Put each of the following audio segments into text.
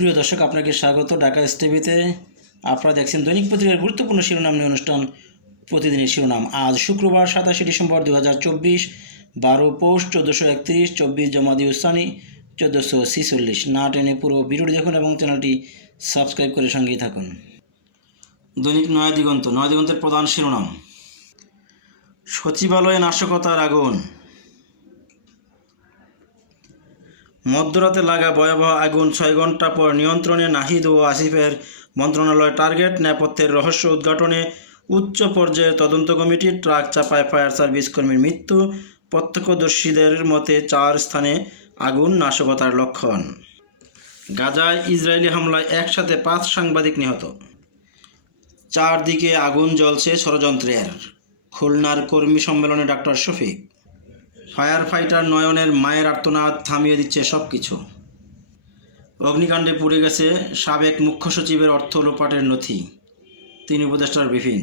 প্রিয় দর্শক, আপনাকে স্বাগত। ঢাকা টিভিতে আপনারা দেখছেন দৈনিক পত্রিকার গুরুত্বপূর্ণ শিরোনাম নিয়ে অনুষ্ঠান, প্রতিদিনের শিরোনাম। আজ শুক্রবার সাতাশে ডিসেম্বর দু হাজার চব্বিশ, বারো পৌষ চোদ্দোশো একত্রিশ, চব্বিশ জমাদি উস্তানি চোদ্দোশো ছিচল্লিশ। না টেনে পুরো ভিডিওটি দেখুন এবং চ্যানেলটি সাবস্ক্রাইব করে সঙ্গেই থাকুন। দৈনিক নয়া দিগন্ত। নয়া দিগন্তের প্রধান শিরোনাম। সচিবালয়ে নাশকতার আগুন মধ্যরাতে লাগা ভয়াবহ আগুন ছয় ঘণ্টা পর নিয়ন্ত্রণে নাহিদ ও আসিফের মন্ত্রণালয় টার্গেট নেপথ্যের রহস্য উদ্ঘাটনে উচ্চ পর্যায়ের তদন্ত কমিটি ট্রাক চাপায় ফায়ার সার্ভিস কর্মীর মৃত্যু, প্রত্যক্ষদর্শীদের মতে চার স্থানে আগুন নাশকতার লক্ষণ। গাজায় ইসরায়েলি হামলায় একসাথে পাঁচ সাংবাদিক নিহত। চারদিকে আগুন জ্বলছে ষড়যন্ত্রের। খুলনার কর্মী সম্মেলনে ডাক্তার শফিক। ফায়ার ফাইটার নয়নের মায়ের আর্তনাদ থামিয়ে দিচ্ছে সব কিছু অগ্নিকাণ্ডে পুড়ে গেছে সাবেক মুখ্য সচিবের অর্থ লোপাটের নথি, তিন উপদেষ্টার বিপিন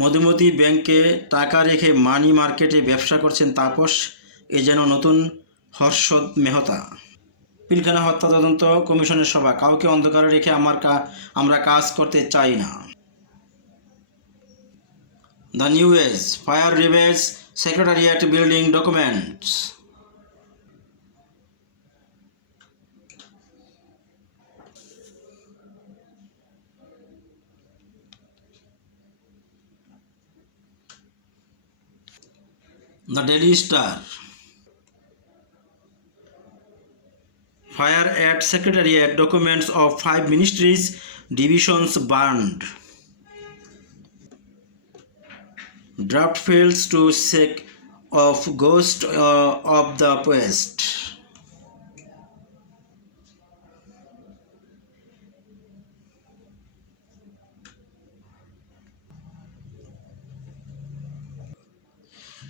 মধুমতি ব্যাংকে টাকা রেখে মানি মার্কেটে ব্যবসা করছেন তাপস, এ যেন নতুন হর্ষদ মেহতা। পিলখানা হত্যা তদন্ত কমিশনের সভা, কাউকে অন্ধকারে রেখে আমার কা আমরা কাজ করতে চাই না। The New Age, fire reveals secretariat building documents The Daily Star. Fire at Secretariat documents of five ministries divisions burned. Draft fails to shake off ghost uh, of the past.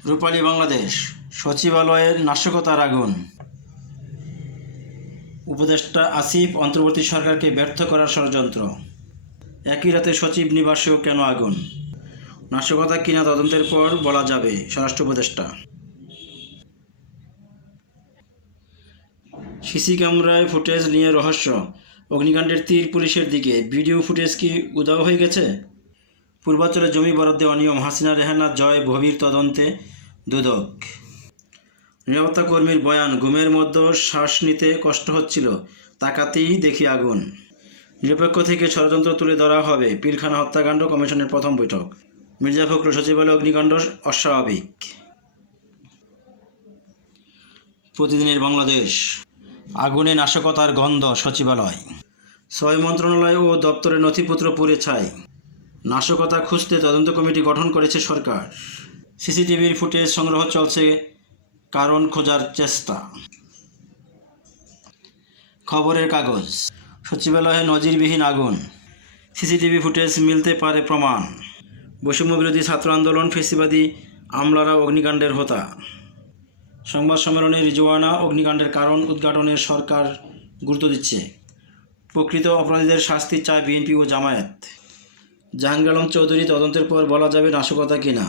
Rupali Bangladesh সচিবালয়ের নাশকতার আগুন। উপদেষ্টা আসিফ অন্তর্বর্তী সরকারকে ব্যর্থ করার ষড়যন্ত্র। একই রাতে সচিব নিবাসেও কেন আগুন? নাশকতা কিনা তদন্তের পর বলা যাবে, স্বরাষ্ট্র উপদেষ্টা। সিসি ক্যামেরায় ফুটেজ নিয়ে রহস্য। অগ্নিকাণ্ডের তীর পুলিশের দিকে। ভিডিও ফুটেজ কি উদাও হয়ে গেছে? পূর্বাঞ্চলে জমি বরাদ্দে অনিয়ম। হাসিনা, রেহানা, জয়, ভবির তদন্তে দুদক। নিরাপত্তা কর্মীর বয়ান, ঘুমের মধ্যে শ্বাস নিতে কষ্ট হচ্ছিল। তাকাতেই দেখি আগুন। নিরপেক্ষ থেকে ষড়যন্ত্র তুলে ধরা হবে। পিলখানা হত্যাকাণ্ড কমিশনের প্রথম বৈঠক। মির্জা ফখরুল সচিবালয় অগ্নিকাণ্ড অস্বাভাবিক। প্রতিদিনের বাংলাদেশ, আগুনে নাশকতার গন্ধ সচিবালয়। ছয় মন্ত্রণালয় ও দপ্তরের নথিপত্র পুড়ে ছাই। নাশকতা খুঁজতে তদন্ত কমিটি গঠন করেছে সরকার। সিসিটিভির ফুটেজ সংগ্রহ চলছে কারণ খোঁজার চেষ্টা। খবরের কাগজ, সচিবালয়ে নজিরবিহীন আগুন। সিসিটিভি ফুটেজ মিলতে পারে প্রমাণ। বৈষম্য বিরোধী ছাত্র আন্দোলন ফেসিবাদী আমলারা অগ্নিকাণ্ডের হোতা। সংবাদ সম্মেলনে রিজওয়ানা অগ্নিকাণ্ডের কারণ উদ্ঘাটনের সরকার গুরুত্ব দিচ্ছে। প্রকৃত অপরাধীদের শাস্তি চায় বিএনপি ও জামায়াত। জাহাঙ্গীর আলম চৌধুরী, তদন্তের পর বলা যাবে নাশকতা কিনা।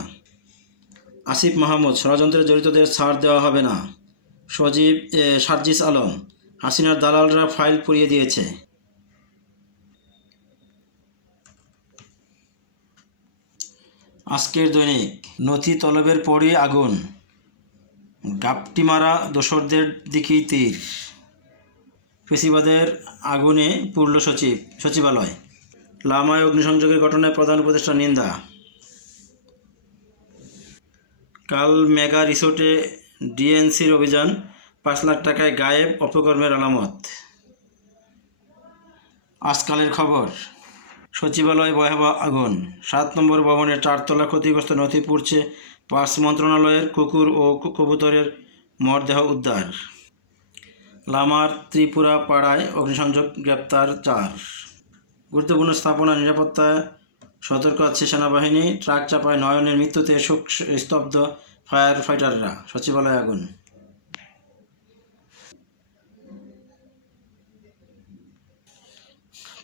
আসিফ মাহমুদ, ষড়যন্ত্রে জড়িতদের ছাড় দেওয়া হবে না। সজীব সার্জিস আলম, হাসিনার দালালরা ফাইল পুড়িয়ে দিয়েছে। আজকের দৈনিক নথি তলবের পরই আগুন। গাপটি মারা দোসরদের দিকেই তীর। ফেসিবাদের আগুনে পূর্ণ সচিব, সচিবালয়। লামায় অগ্নিসংযোগের ঘটনায় প্রধান উপদেষ্টা নিন্দা। কাল মেগা রিসোর্টে ডিএনসির অভিযান, পাঁচ লাখ টাকায় গায়েব অপকর্মের আলামত। আজকালের খবর সচিবালয় ভয়াবহ আগুন। সাত নম্বর ভবনের চারতলা ক্ষতিগ্রস্ত নথি পড়ছে পাঁচ মন্ত্রণালয়ের কুকুর ও কবুতরের মরদেহ উদ্ধার। লামার ত্রিপুরা পাড়ায় অগ্নিসংযোগ গ্রেপ্তার চার। গুরুত্বপূর্ণ স্থাপনা নিরাপত্তায় সতর্ক আছে সেনাবাহিনী, ট্রাক চাপায় নয়নের মৃত্যুতে শোক স্তব্ধ ফায়ার ফাইটাররা সচিবালয় আগুন।